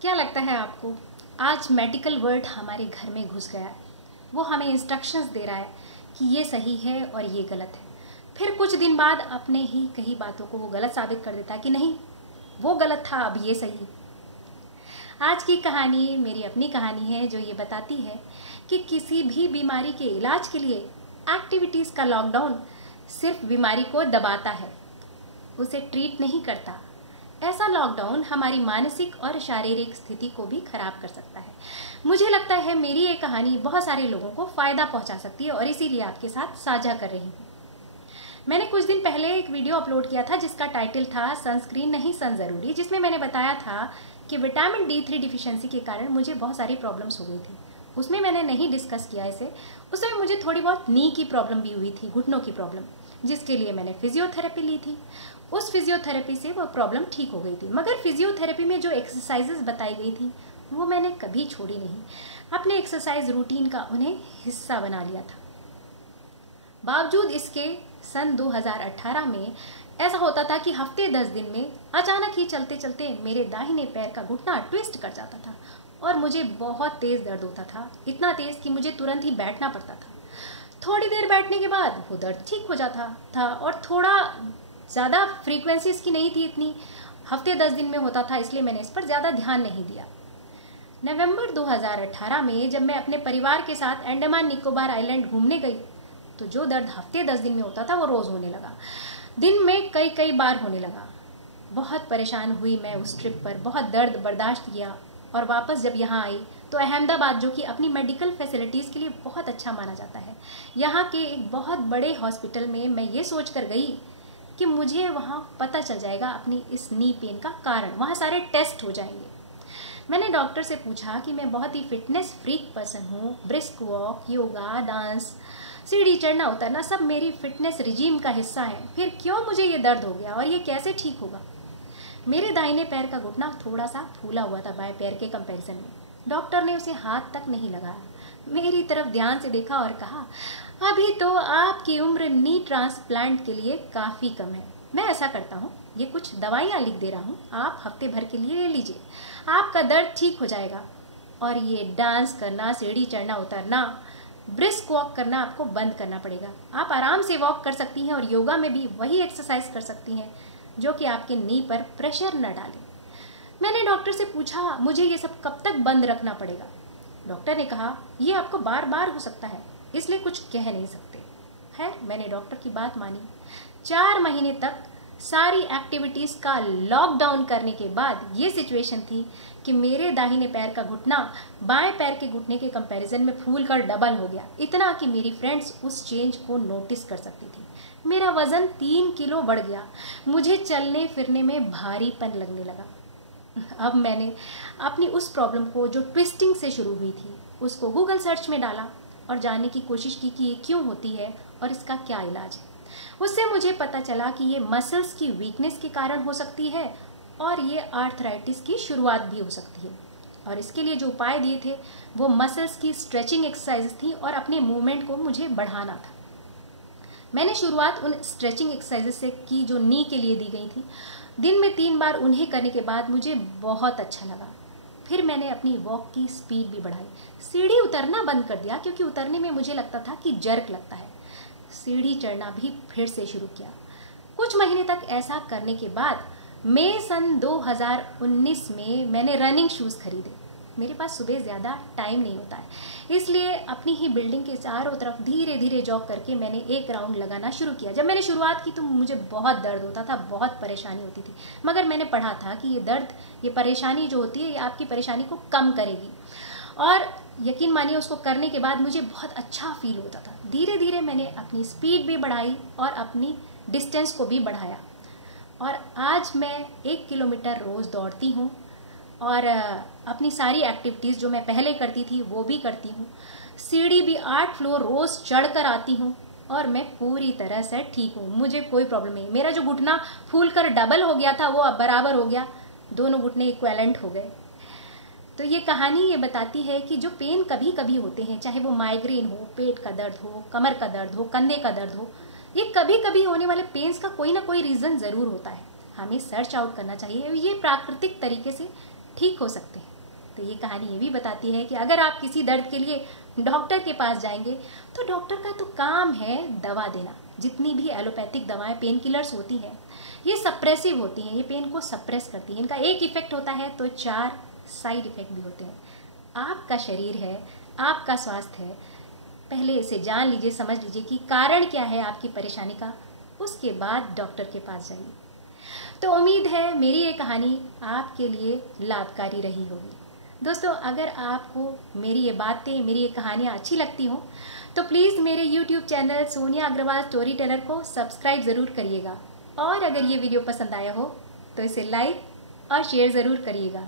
क्या लगता है आपको, आज मेडिकल वर्ड हमारे घर में घुस गया है। वो हमें इंस्ट्रक्शंस दे रहा है कि ये सही है और ये गलत है। फिर कुछ दिन बाद अपने ही कई बातों को वो गलत साबित कर देता है कि नहीं, वो गलत था, अब ये सही है। आज की कहानी मेरी अपनी कहानी है जो ये बताती है कि किसी भी बीमारी के इलाज के लिए एक्टिविटीज़ का लॉकडाउन सिर्फ बीमारी को दबाता है, उसे ट्रीट नहीं करता। ऐसा लॉकडाउन हमारी मानसिक और शारीरिक स्थिति को भी खराब कर सकता है। मुझे लगता है मेरी ये कहानी बहुत सारे लोगों को फायदा पहुंचा सकती है और इसीलिए आपके साथ साझा कर रही हूँ। मैंने कुछ दिन पहले एक वीडियो अपलोड किया था जिसका टाइटल था सनस्क्रीन नहीं सन जरूरी, जिसमें मैंने बताया था कि विटामिन D3 डिफिशिएंसी के कारण मुझे बहुत सारी प्रॉब्लम्स हो गई थी। उसमें मैंने नहीं डिस्कस किया इसे, उसमें मुझे थोड़ी बहुत नी की प्रॉब्लम भी हुई थी, घुटनों की प्रॉब्लम, जिसके लिए मैंने फिजियोथेरेपी ली थी। उस फिजियोथेरेपी से वो प्रॉब्लम ठीक हो गई थी, मगर फिजियोथेरेपी में जो एक्सरसाइजेस बताई गई थी वो मैंने कभी छोड़ी नहीं, अपने एक्सरसाइज रूटीन का उन्हें हिस्सा बना लिया था। बावजूद इसके सन 2018 में ऐसा होता था कि हफ्ते 10 दिन में अचानक ही चलते चलते मेरे दाहिने पैर का घुटना ट्विस्ट कर जाता था और मुझे बहुत तेज दर्द होता था, इतना तेज कि मुझे तुरंत ही बैठना पड़ता था। थोड़ी देर बैठने के बाद वो दर्द ठीक हो जाता था और थोड़ा ज़्यादा फ्रीक्वेंसी इसकी नहीं थी, इतनी हफ्ते 10 दिन में होता था, इसलिए मैंने इस पर ज़्यादा ध्यान नहीं दिया। नवंबर 2018 में जब मैं अपने परिवार के साथ अंडमान निकोबार आइलैंड घूमने गई तो जो दर्द हफ्ते 10 दिन में होता था वो रोज़ होने लगा, दिन में कई बार होने लगा। बहुत परेशान हुई मैं उस ट्रिप पर, बहुत दर्द बर्दाश्त किया और वापस जब यहाँ आई तो अहमदाबाद, जो कि अपनी मेडिकल फैसिलिटीज़ के लिए बहुत अच्छा माना जाता है, यहाँ के एक बहुत बड़े हॉस्पिटल में मैं ये सोच कर गई कि मुझे वहाँ पता चल जाएगा अपनी इस नी पेन का कारण, वहाँ सारे टेस्ट हो जाएंगे। मैंने डॉक्टर से पूछा कि मैं बहुत ही फिटनेस फ्रीक पर्सन हूँ, ब्रिस्क वॉक, योगा, डांस, सीढ़ी चढ़ना उतरना सब मेरी फिटनेस रिजीम का हिस्सा है, फिर क्यों मुझे ये दर्द हो गया और ये कैसे ठीक होगा। मेरे दाहिने पैर का घुटना थोड़ा सा फूला हुआ था बाएं पैर के कंपैरिजन में। डॉक्टर ने उसे हाथ तक नहीं लगाया, मेरी तरफ ध्यान से देखा और कहा, अभी तो आपकी उम्र नी ट्रांसप्लांट के लिए काफ़ी कम है। मैं ऐसा करता हूँ, ये कुछ दवाइयाँ लिख दे रहा हूँ, आप हफ्ते भर के लिए ले लीजिए, आपका दर्द ठीक हो जाएगा। और ये डांस करना, सीढ़ी चढ़ना उतरना, ब्रिस्क वॉक करना आपको बंद करना पड़ेगा। आप आराम से वॉक कर सकती हैं और योगा में भी वही एक्सरसाइज कर सकती हैं जो कि आपके नी पर प्रेशर न डाले। मैंने डॉक्टर से पूछा, मुझे ये सब कब तक बंद रखना पड़ेगा। डॉक्टर ने कहा, ये आपको बार बार हो सकता है, इसलिए कुछ कह नहीं सकते। खैर, मैंने डॉक्टर की बात मानी। 4 महीने तक सारी एक्टिविटीज़ का लॉकडाउन करने के बाद ये सिचुएशन थी कि मेरे दाहिने पैर का घुटना बाएं पैर के घुटने के कंपैरिजन में फूल कर डबल हो गया, इतना कि मेरी फ्रेंड्स उस चेंज को नोटिस कर सकती थी। मेरा वजन 3 किलो बढ़ गया, मुझे चलने फिरने में भारीपन लगने लगा। अब मैंने अपनी उस प्रॉब्लम को जो ट्विस्टिंग से शुरू हुई थी उसको गूगल सर्च में डाला और जानने की कोशिश की कि ये क्यों होती है और इसका क्या इलाज है। उससे मुझे पता चला कि ये मसल्स की वीकनेस के कारण हो सकती है और ये आर्थराइटिस की शुरुआत भी हो सकती है। और इसके लिए जो उपाय दिए थे वो मसल्स की स्ट्रेचिंग एक्सरसाइज थी और अपने मूवमेंट को मुझे बढ़ाना था। मैंने शुरुआत उन स्ट्रेचिंग एक्सरसाइजेस से की जो नी के लिए दी गई थी। दिन में 3 बार उन्हें करने के बाद मुझे बहुत अच्छा लगा। फिर मैंने अपनी वॉक की स्पीड भी बढ़ाई, सीढ़ी उतरना बंद कर दिया क्योंकि उतरने में मुझे लगता था कि जर्क लगता है। सीढ़ी चढ़ना भी फिर से शुरू किया। कुछ महीने तक ऐसा करने के बाद मई सन 2019 में मैंने रनिंग शूज़ खरीदे। मेरे पास सुबह ज़्यादा टाइम नहीं होता है, इसलिए अपनी ही बिल्डिंग के चारों तरफ धीरे धीरे जॉग करके मैंने एक राउंड लगाना शुरू किया। जब मैंने शुरुआत की तो मुझे बहुत दर्द होता था, बहुत परेशानी होती थी, मगर मैंने पढ़ा था कि ये दर्द, ये परेशानी जो होती है, ये आपकी परेशानी को कम करेगी। और यकीन मानिए उसको करने के बाद मुझे बहुत अच्छा फील होता था। धीरे धीरे मैंने अपनी स्पीड भी बढ़ाई और अपनी डिस्टेंस को भी बढ़ाया और आज मैं 1 किलोमीटर रोज़ दौड़ती हूँ और अपनी सारी एक्टिविटीज़ जो मैं पहले करती थी वो भी करती हूँ। सीढ़ी भी 8 फ्लोर रोज़ चढ़ कर आती हूँ और मैं पूरी तरह से ठीक हूँ, मुझे कोई प्रॉब्लम नहीं। मेरा जो घुटना फूल कर डबल हो गया था वो अब बराबर हो गया, दोनों घुटने इक्वेलेंट हो गए। तो ये कहानी ये बताती है कि जो पेन कभी कभी होते हैं, चाहे वो माइग्रेन हो, पेट का दर्द हो, कमर का दर्द हो, कंधे का दर्द हो, ये कभी कभी होने वाले पेन्स का कोई ना कोई रीज़न ज़रूर होता है। हमें सर्च आउट करना चाहिए, ये प्राकृतिक तरीके से ठीक हो सकते हैं। तो ये कहानी ये भी बताती है कि अगर आप किसी दर्द के लिए डॉक्टर के पास जाएंगे तो डॉक्टर का तो काम है दवा देना। जितनी भी एलोपैथिक दवाएं पेन किलर्स होती हैं ये सप्रेसिव होती हैं, ये पेन को सप्रेस करती हैं। इनका एक इफेक्ट होता है तो 4 साइड इफेक्ट भी होते हैं। आपका शरीर है, आपका स्वास्थ्य है, पहले इसे जान लीजिए, समझ लीजिए कि कारण क्या है आपकी परेशानी का, उसके बाद डॉक्टर के पास जाइए। तो उम्मीद है मेरी ये कहानी आपके लिए लाभकारी रही होगी। दोस्तों, अगर आपको मेरी ये बातें, मेरी ये कहानियाँ अच्छी लगती हों तो प्लीज़ मेरे YouTube channel Sonia Agrawal storyteller को सब्सक्राइब ज़रूर करिएगा। और अगर ये वीडियो पसंद आया हो तो इसे लाइक और शेयर ज़रूर करिएगा।